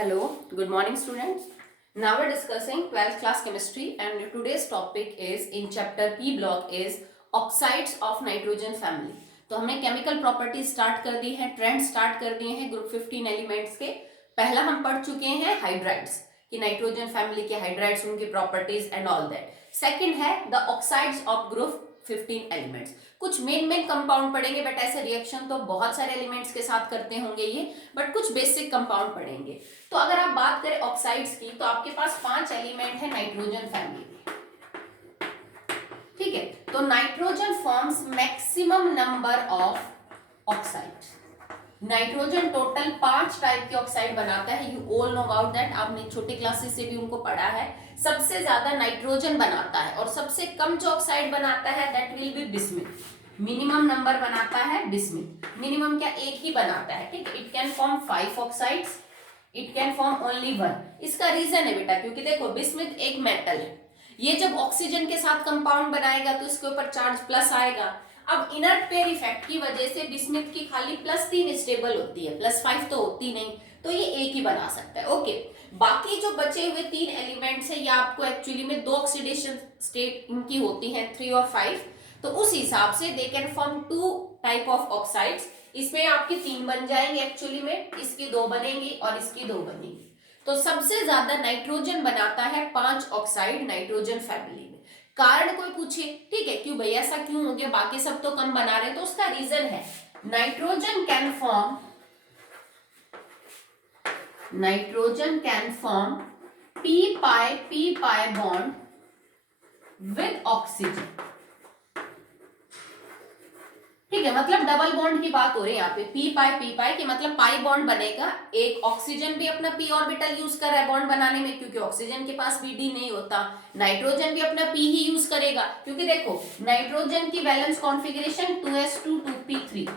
Hello, good morning students. Now we're discussing 12th class chemistry and today's topic is in chapter P block is oxides of nitrogen family. तो हमने chemical property start कर दी है, trend start कर दिए हैं group 15 elements के। पहला हम पढ़ चुके हैं हाइड्राइड्स कि नाइट्रोजन फैमिली के हाइड्राइड्स, उनकी properties and all that. Second है the oxides of group 15 elements. कुछ मेन कंपाउंड पढ़ेंगे, बट ऐसे रिएक्शन तो बहुत सारे एलिमेंट्स के साथ करते होंगे ये, बट कुछ बेसिक कंपाउंड पढ़ेंगे। तो अगर आप बात करें ऑक्साइड्स की तो आपके पास 5 एलिमेंट है नाइट्रोजन फैमिली में, ठीक है। तो nitrogen forms maximum number of oxides. Nitrogen total 5 type के ऑक्साइड बनाता है। You all know about that, आपने छोटी क्लासेस से भी उनको पढ़ा है। सबसे ज्यादा नाइट्रोजन बनाता है और सबसे कम जो ऑक्साइड बनाता है that will be bismuth. Minimum number बनाता है बिस्मिथ। मिनिमम क्या, एक ही बनाता है, ठीक है। It can form 5 oxides, it can form only 1। इसका रीजन है बेटा, क्योंकि देखो बिस्मिथ एक मेटल है, ये जब ऑक्सीजन के साथ कंपाउंड बनाएगा तो इसके ऊपर चार्ज प्लस आएगा। अब इनर्ट पेयर इफेक्ट की वजह से बिस्मिथ की खाली +3 स्टेबल होती है, +5 तो होती नहीं, तो ये एक ही बना सकता है। ओके, बाकी जो बचे हुए 3 एलिमेंट्स है या आपको एक्चुअली में 2 ऑक्सीडेशन स्टेट इनकी होती है 3 और 5, तो उस हिसाब से they can form 2 type of oxides. इसमें आपकी 3 बन जाएंगे एक्चुअली में, इसकी 2 बनेंगी और इसकी 2 बनेंगी। तो सबसे ज्यादा नाइट्रोजन बनाता है 5 ऑक्साइड नाइट्रोजन फैमिली में। कारण कोई पूछे, ठीक है, क्यों भैया ऐसा क्यों हो गया, बाकी सब तो कम बना रहे हैं, तो उसका रीजन है nitrogen can form p pi bond with oxygen, ठीक है। मतलब डबल बॉन्ड की बात हो रही है यहाँ पे, p pi कि मतलब पाई बॉन्ड बनेगा। एक ऑक्सीजन भी अपना p ऑर्बिटल यूज कर रहा है बॉन्ड बनाने में, क्योंकि ऑक्सीजन के पास भी d नहीं होता। नाइट्रोजन भी अपना p ही यूज करेगा, क्योंकि देखो नाइट्रोजन की वैलेंस कॉन्फ़िगरेशन 2s2 2p3,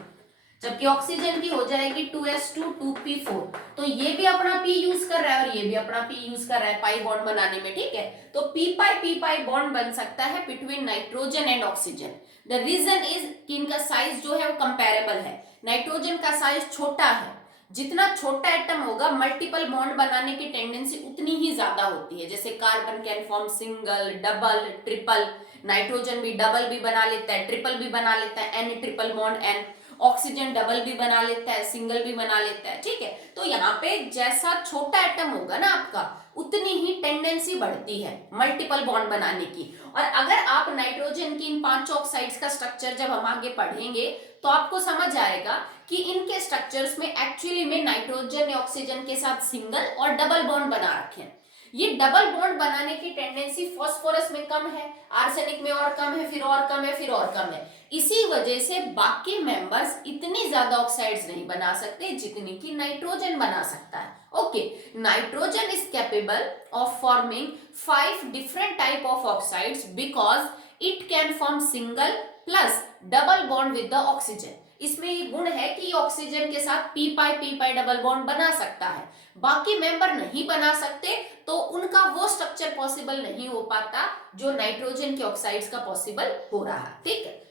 जबकि ऑक्सीजन की हो जाएगी 2s2 2p4। तो ये भी अपना p यूज कर रहा है और ये भी अपना p यूज कर रहा है पाई बॉन्ड बनाने में, ठीक है। तो p pi बॉन्ड बन सकता है between nitrogen and oxygen. The reason is कि इनका साइज जो है वो कंपेरेबल है। नाइट्रोजन का साइज छोटा है, जितना छोटा एटम होगा मल्टीपल बॉन्ड बनाने की टेंडेंसी उतनी ही ज्यादा होती है। जैसे carbon can form single, double, triple, nitrogen भी डबल भी बना लेता है, ट्रिपल भी बना लेता है, n triple bond n। Oxygen double भी बना लेता है, सिंगल भी बना लेता है, ठीक है। तो यहाँ पे जैसा छोटा एटम होगा ना आपका, उतनी ही टेंडेंसी बढ़ती है मल्टीपल बॉन्ड बनाने की। और अगर आप नाइट्रोजन की इन 5 ऑक्साइड्स का स्ट्रक्चर जब हम आगे पढ़ेंगे तो आपको समझ आएगा कि इनके स्ट्रक्चर्स में एक्चुअली में नाइट्रोजन ने ऑक्सीजन के साथ सिंगल और डबल बॉन्ड बना रखे हैं। ये डबल बॉन्ड बनाने की टेंडेंसी फास्फोरस में कम है, आर्सेनिक में और कम है, फिर और कम है, फिर और कम है। इसी वजह से बाकी मेंबर्स इतनी ज्यादा ऑक्साइड्स नहीं बना सकते जितनी कि नाइट्रोजन बना सकता है। Okay, nitrogen is capable of forming 5 different type of oxides because it can form single plus double bond with the oxygen. इसमें ये गुण है कि ऑक्सीजन के साथ p pi डबल बॉन्ड बना सकता है, बाकी मेंबर नहीं बना सकते, तो उनका वो स्ट्रक्चर पॉसिबल नहीं हो पाता जो नाइट्रोजन के ऑक्साइड्स का पॉसिबल हो रहा है, ठीक है।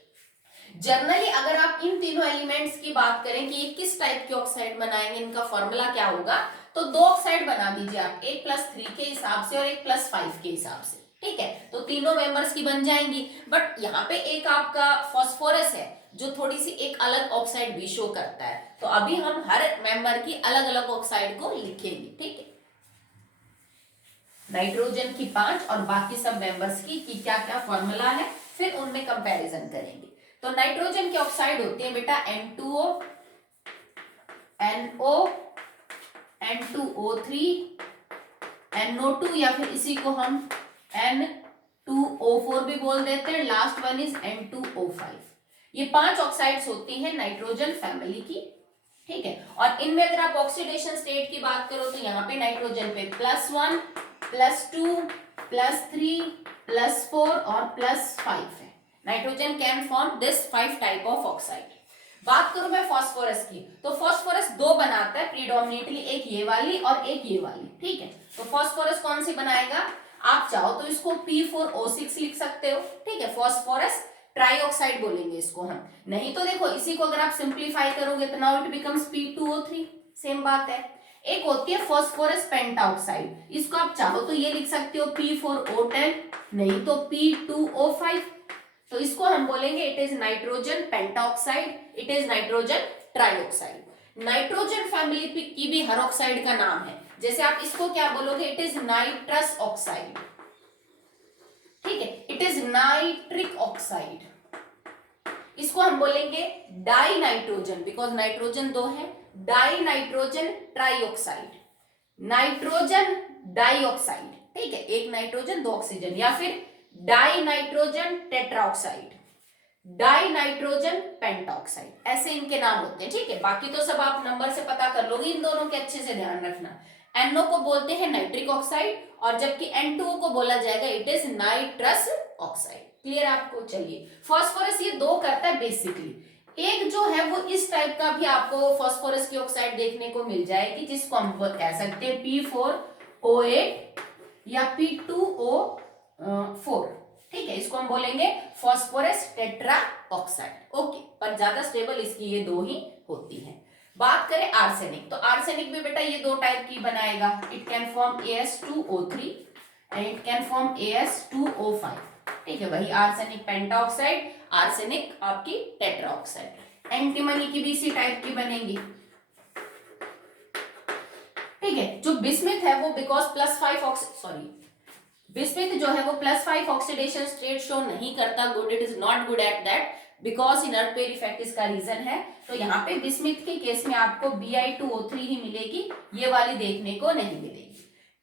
जनरली अगर आप इन तीनों एलिमेंट्स की बात करें कि ये किस टाइप के ऑक्साइड बनाएंगे, इनका फॉर्मूला क्या होगा, तो 2 ऑक्साइड बना दीजिए आप, एक +3 के हिसाब से और एक +5 के हिसाब से, ठीक है। तो तीनों मेंबर्स की बन जाएंगी। बट यहाँ पे एक आपका फास्फोरस है जो थोड़ी सी एक अलग ऑक्साइड भी शो करता है, तो अभी हम हर मेंबर की अलग अलग ऑक्साइड को लिखेंगे, ठीक है। नाइट्रोजन की 5 और बाकी सब मेंबर्स की क्या क्या फॉर्मूला है, फिर उनमें कंपैरिजन करेंगे। तो नाइट्रोजन के ऑक्साइड होते हैं बेटा N2O, NO, N2O3, NO2 या फिर इसी को हम N2O4 भी बोल देते हैं। Last one is N2O5। ये 5 ऑक्साइड्स होती हैं नाइट्रोजन फैमिली की, ठीक है। और इनमें अगर आप ऑक्सीडेशन स्टेट की बात करो तो यहाँ पे नाइट्रोजन पे +1, +2, +3, +4 और +5 है। Nitrogen can form this 5 type of oxide. बात करूं मैं फास्फोरस की, तो फास्फोरस 2 बनाता है प्रीडोमिनेटली, एक ये वाली और एक ये वाली, ठीक है। तो फास्फोरस कौन सी बनाएगा, आप चाहो तो इसको P4O6 लिख सकते हो, ठीक है। फास्फोरस ट्राईऑक्साइड बोलेंगे इसको हम, नहीं तो देखो इसी को अगर आप सिंप्लीफाई करोगे तो now it becomes P2O3, same बात है। एक होती है फास्फोरस पेंटाऑक्साइड, इसको आप चाहो तो ये लिख सकते हो P4O10, नहीं तो P2O5। तो इसको हम बोलेंगे it is nitrogen pentoxide, it is nitrogen trioxide. Nitrogen family की भी हर ऑक्साइड का नाम है, जैसे आप इसको क्या बोलोगे, इट इज नाइट्रस ऑक्साइड, ठीक है, इट इज नाइट्रिक ऑक्साइड। इसको हम बोलेंगे डाई नाइट्रोजन, बिकॉज नाइट्रोजन दो है, die nitrogen trioxide, nitrogen dioxide, ठीक है, एक नाइट्रोजन दो ऑक्सीजन, या फिर die nitrogen tetroxide, die nitrogen pentoxide, ऐसे इनके नाम होते हैं, ठीक है। बाकी तो सब आप नंबर से पता कर लोगे, इन दोनों के अच्छे से ध्यान रखना। NO को बोलते हैं नाइट्रिक ऑक्साइड, और जबकि N2O को बोला जाएगा it is nitrous oxide. Clear आपको? चलिए, फास्फोरस ये दो करता है बेसिकली। एक जो है वो इस टाइप का भी आपको फास्फोरस की ऑक्साइड देखने को मिल जाएगी, जिसको हम कह सकते हैं P4O8 या P2O4, ठीक है, इसको हम बोलेंगे फास्फोरस टेट्रा ऑक्साइड। ओके, पर ज्यादा स्टेबल इसकी ये दो ही होती है। बात करें आर्सेनिक, तो आर्सेनिक भी बेटा ये दो टाइप की बनाएगा, it can form AS2O3 and it can form AS2O5, ठीक है, वही आर्सेनिक पेंटाऑक्साइड, आर्सेनिक आपकी टेट्राऑक्साइड। एंटीमनी की भी इसी टाइप की बनेगी, ठीक है। जो बिस्मिथ है वो बिकॉज बिस्मिथ जो है वो +5 ऑक्सीडेशन स्टेट शो नहीं करता, good, it is not good at that because inert pair effect इसका रीजन है। तो यहाँ पे बिस्मिथ के केस में आपको Bi2O3 ही मिलेगी, ये वाली देखने को नहीं मिलेगी।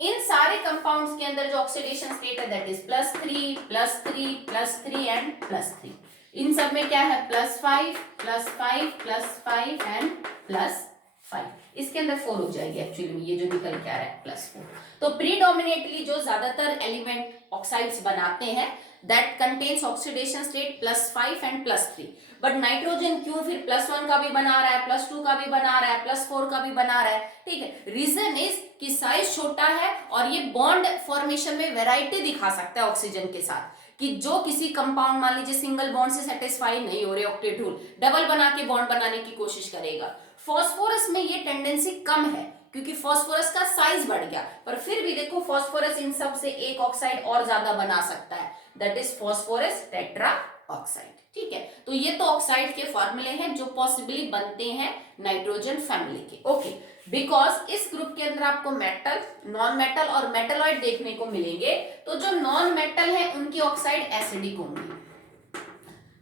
इन सारे कंपाउंड्स के अंदर जो ऑक्सीडेशन स्टेट है दैट इज +3 +3 +3 एंड +3। इन सब में क्या है +5 +5 +5 एंड +5। इसके अंदर 4 हो जाएगी एक्चुअली में, ये जो निकल के आ रहा है +4। तो प्रीडोमिनेटली जो ज्यादातर एलिमेंट ऑक्साइड्स बनाते हैं that contains oxidation state +5 and +3। But nitrogen क्यों फिर +1 का भी बना रहा है, +2 का भी बना रहा है, +4 का भी बना रहा है, ठीक है। रीजन इज कि साइज छोटा है और ये बॉन्ड फॉर्मेशन में वेराइटी दिखा सकता है ऑक्सीजन के साथ, कि जो किसी कंपाउंड मान लीजिए सिंगल बॉन्ड से सेटिस्फाई नहीं हो रहे ऑक्टेट रूल, डबल बना के बॉन्ड बनाने की कोशिश करेगा। फास्फोरस में ये टेंडेंसी कम है क्योंकि फास्फोरस का साइज बढ़ गया, पर फिर भी देखो फास्फोरस इन सब से एक ऑक्साइड और ज्यादा बना सकता है, that is phosphorus tetra oxide, ठीक है। तो ये तो ऑक्साइड के फॉर्मूले हैं जो पॉसिबली बनते हैं नाइट्रोजन फैमिली के। ओके, बिकॉज इस ग्रुप के अंदर आपको मेटल, नॉन मेटल और मेटलॉइड देखने को मिलेंगे, तो जो नॉन मेटल है उनकी ऑक्साइड एसिडिक होंगी,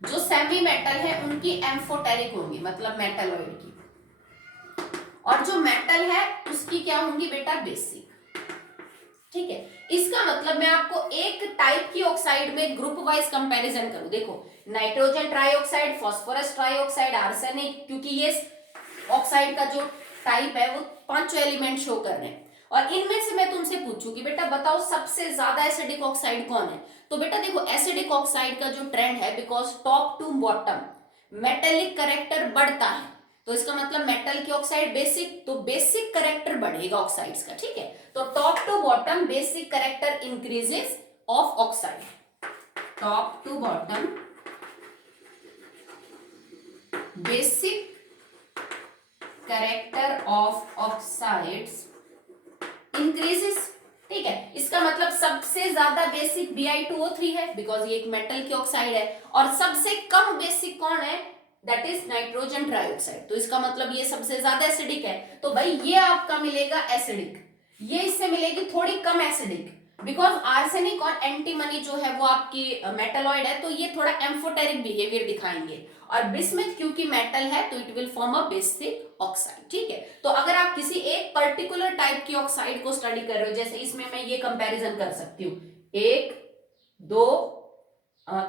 जो सेमी मेटल है उनकी एम्फोटेरिक होंगी, मतलब मेटलॉइड की, और जो मेटल है उसकी क्या होंगी बेटा बेसिक, ठीक है। इसका मतलब मैं आपको एक टाइप की ऑक्साइड में ग्रुप वाइज कंपैरिजन करूं, देखो nitrogen trioxide, phosphorus trioxide, arsenic, क्योंकि ये ऑक्साइड का जो टाइप है वो पांचों एलिमेंट शो कर रहे हैं, और इनमें से मैं तुमसे पूछूं कि बेटा बताओ सबसे ज्यादा एसिडिक ऑक्साइड कौन है, तो बेटा देखो एसिडिक ऑक्साइड का जो ट्रेंड है, because top to bottom metallic character बढ़ता है, तो इसका मतलब मेटल की ऑक्साइड बेसिक, तो बेसिक कैरेक्टर बढ़ेगा ऑक्साइड्स का, ठीक है। तो top to bottom basic character increases of oxide, top to bottom basic character of oxides increases, ठीक है। इसका मतलब सबसे ज्यादा बेसिक Bi2O3 है बिकॉज ये एक मेटल की ऑक्साइड है, और सबसे कम बेसिक कौन है, दैट इज नाइट्रोजन ट्राइऑक्साइड, तो इसका मतलब ये सबसे ज्यादा एसिडिक है, तो भाई ये आपका मिलेगा एसिडिक, ये इससे मिलेगी थोड़ी कम एसिडिक, बिकॉज आर्सेनिक और एंटीमनी जो है वो आपकी मेटलॉइड है, तो ये थोड़ा एम्फोटेरिक बिहेवियर दिखाएंगे, और बिस्मिथ क्योंकि मेटल है तो it will form a basic oxide, ठीक है। तो अगर आप किसी एक पर्टिकुलर टाइप की ऑक्साइड को स्टडी कर रहे हो, जैसे इसमें मैं ये कंपैरिजन कर सकती हूँ 1 2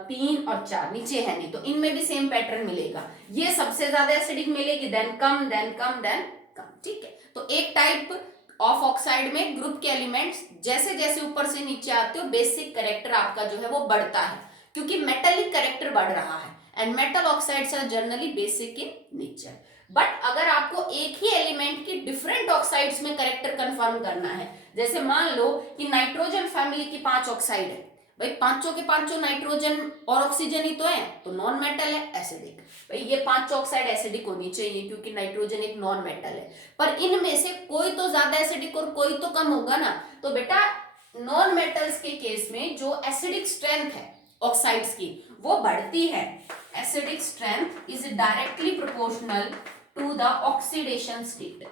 3 और 4, नीचे है नहीं, तो इनमें भी सेम पैटर्न मिलेगा, ये सबसे ज्यादा एसिडिक मिलेगी, देन कम देन कम देन कम, ठीक है। तो एक टाइप ऑफ ऑक्साइड में ग्रुप के एलिमेंट्स जैसे जैसे ऊपर से नीचे आते हो बेसिक कैरेक्टर आपका जो है वो बढ़ता है, क्योंकि मेटेलिक कैरेक्टर बढ़ रहा है, and metal oxides are generally basic in nature. But अगर आपको एक ही एलिमेंट की डिफरेंट ऑक्साइड्स में कैरेक्टर कंफर्म करना है, जैसे मान लो कि नाइट्रोजन फैमिली की 5 ऑक्साइड है, भाई पांचों के पांचों नाइट्रोजन और ऑक्सीजन ही तो है, तो नॉन मेटल है, एसिडिक। भाई ये पांचों ऑक्साइड एसिडिक होनी चाहिए क्योंकि नाइट्रोजन एक नॉन मेटल है, पर इनमें से कोई तो ज्यादा एसिडिक और कोई तो कम होगा ना। तो बेटा नॉन मेटल्स के केस में जो एसिडिक स्ट्रेंथ है ऑक्साइड्स की वो बढ़ती है। Acidic strength is directly proportional to the oxidation state.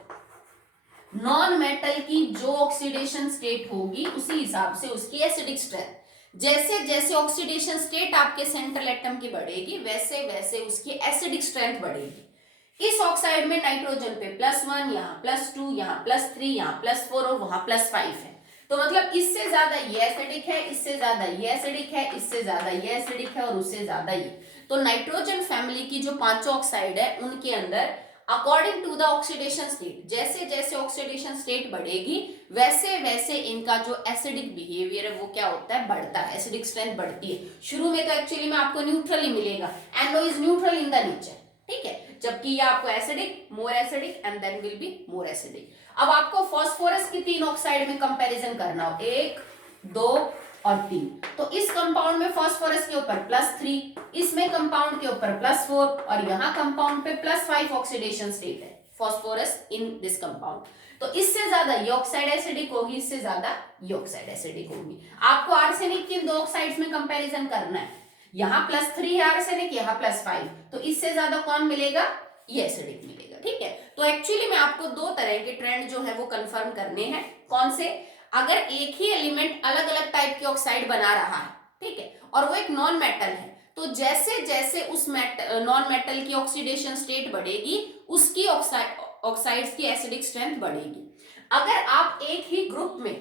Non metal की जो ऑक्सीडेशन स्टेट होगी उसी हिसाब से उसकी एसिडिक स्ट्रेंथ, जैसे जैसे ऑक्सीडेशन स्टेट आपके सेंट्रल एटम की बढ़ेगी वैसे वैसे उसकी एसिडिक स्ट्रेंथ बढ़ेगी। इस ऑक्साइड में नाइट्रोजन पे +1, यहाँ +2, यहाँ +3, यहाँ +4 और वहां +5 है। तो मतलब इससे ज्यादा ये एसिडिक है, इससे ज्यादा ये एसिडिक है, इससे ज्यादा ये एसिडिक है और उससे ज्यादा ये। तो नाइट्रोजन फैमिली की जो पांचों ऑक्साइड है उनके अंदर according to the oxidation state, जैसे जैसे ऑक्सीडेशन स्टेट बढ़ेगी वैसे वैसे इनका जो एसिडिक बिहेवियर है वो क्या होता है, बढ़ता है, एसिडिक स्ट्रेंथ बढ़ती है। शुरू में तो एक्चुअली में आपको न्यूट्रल ही मिलेगा, NO is neutral in the nature, ठीक है, जबकि ये आपको acidic, more acidic and then will be more acidic. अब आपको फास्फोरस की 3 ऑक्साइड में कंपैरिजन करना हो, 1, 2 और 3। तो इस कंपाउंड में फास्फोरस के ऊपर +3, इसमें कंपाउंड के ऊपर +4 और यहाँ कंपाउंड पे +5 ऑक्सीडेशन स्टेट है फास्फोरस इन दिस कंपाउंड। तो इससे ज्यादा ये ऑक्साइड एसिडिक होगी, इससे ज्यादा ये ऑक्साइड एसिडिक होगी। आपको आर्सेनिक की 2 ऑक्साइड्स में कंपैरिजन करना है, यहाँ +3 है आर्सेनिक, यहाँ +5, तो इससे ज्यादा कौन मिलेगा, ये एसिडिक मिलेगा, ठीक है। तो एक्चुअली में आपको 2 तरह के ट्रेंड जो है वो कंफर्म करने हैं। कौन से, अगर एक ही एलिमेंट अलग अलग टाइप के ऑक्साइड बना रहा है, ठीक है, और वो एक नॉन मेटल है, तो जैसे जैसे उस नॉन मेटल की ऑक्सीडेशन स्टेट बढ़ेगी उसकी ऑक्साइड्स की एसिडिक स्ट्रेंथ बढ़ेगी। अगर आप एक ही ग्रुप में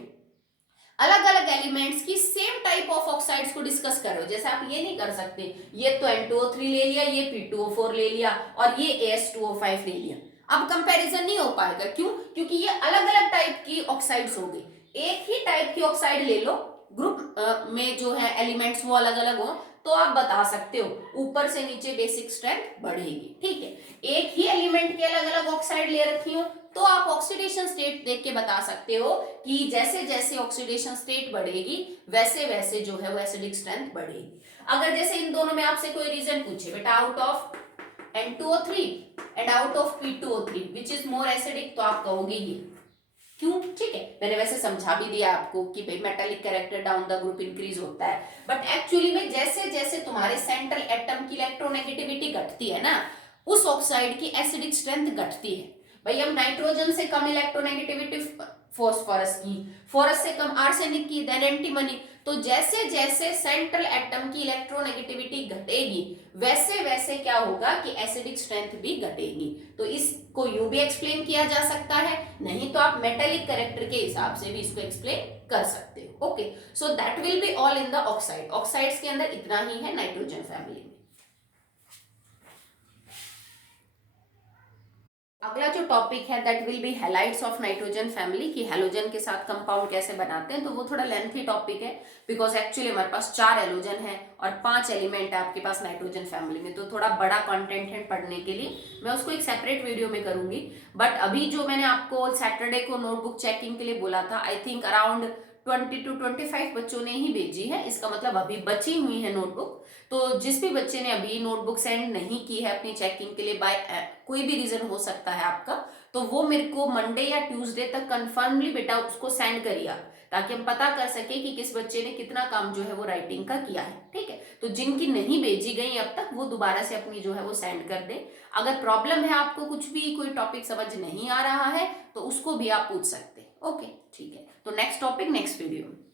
अलग अलग एलिमेंट्स की सेम टाइप ऑफ ऑक्साइड्स को डिस्कस कर रहे हो, जैसे आप ये नहीं कर सकते ये तो N2O3 ले लिया, ये P2O4 ले लिया और ये AS2O5 ले लिया, अब कंपैरिजन नहीं हो पाएगा। क्यों, क्योंकि ये अलग अलग टाइप की ऑक्साइड्स हो गई। एक ही टाइप की ऑक्साइड ले लो, ग्रुप में जो है एलिमेंट्स वो अलग अलग हो, तो आप बता सकते हो ऊपर से नीचे बेसिक स्ट्रेंथ बढ़ेगी, ठीक है। एक ही एलिमेंट के अलग अलग ऑक्साइड ले रखी हो तो आप ऑक्सीडेशन स्टेट देख के बता सकते हो कि जैसे जैसे ऑक्सीडेशन स्टेट बढ़ेगी वैसे वैसे जो है वो एसिडिक स्ट्रेंथ बढ़ेगी। अगर जैसे इन दोनों में आपसे कोई रीजन पूछे, बेटा out of N2O3 and out of P2O3 which is more acidic, तो आप कहोगे ये। क्यों, ठीक है, मैंने वैसे समझा भी दिया आपको कि भाई metallic character down the group increase होता है, बट एक्चुअली में जैसे जैसे तुम्हारे सेंट्रल एटम की इलेक्ट्रोनेगेटिविटी घटती है ना, उस ऑक्साइड की एसिडिक स्ट्रेंथ घटती है। भाई हम नाइट्रोजन से कम इलेक्ट्रोनेगेटिविटी फॉस्फोरस की, फॉस्फोरस से कम आर्सेनिक की, देन एंटीमनी। तो जैसे जैसे सेंट्रल एटम की इलेक्ट्रोनेगेटिविटी घटेगी वैसे वैसे क्या होगा कि एसिडिक स्ट्रेंथ भी घटेगी। तो इसको यूं भी एक्सप्लेन किया जा सकता है, नहीं तो आप मेटालिक कैरेक्टर के हिसाब से भी इसको एक्सप्लेन कर सकते हो। Okay, so that will be all in the oxide. Oxides के अंदर इतना ही है नाइट्रोजन फैमिली में। अगला जो टॉपिक है that will be halides of nitrogen family, कि हैलोजन के साथ कंपाउंड कैसे बनाते हैं। तो वो थोड़ा लेंथी टॉपिक है बिकॉज एक्चुअली हमारे पास 4 हैलोजन है और 5 एलिमेंट है आपके पास नाइट्रोजन फैमिली में, तो थोड़ा बड़ा कंटेंट है पढ़ने के लिए। मैं उसको एक सेपरेट वीडियो में करूंगी, बट अभी जो मैंने आपको सैटरडे को नोटबुक चेकिंग के लिए बोला था, आई थिंक अराउंड 20 to 25 बच्चों ने ही भेजी है, इसका मतलब अभी बची हुई है नोटबुक। तो जिस भी बच्चे ने अभी नोटबुक सेंड नहीं की है अपनी चेकिंग के लिए, बाय कोई भी रीजन हो सकता है आपका, तो वो मेरे को मंडे या ट्यूसडे तक कंफर्मली बेटा उसको सेंड करिए, ताकि हम पता कर सके कि किस बच्चे ने कितना काम जो है वो राइटिंग का किया है, ठीक है। तो जिनकी नहीं भेजी गई अब तक वो दोबारा से अपनी जो है वो सेंड कर दे। अगर प्रॉब्लम है आपको, कुछ भी कोई टॉपिक समझ नहीं आ रहा है, तो उसको भी आप पूछ सकते हैं। ओके, ठीक है, तो नेक्स्ट टॉपिक नेक्स्ट वीडियो में।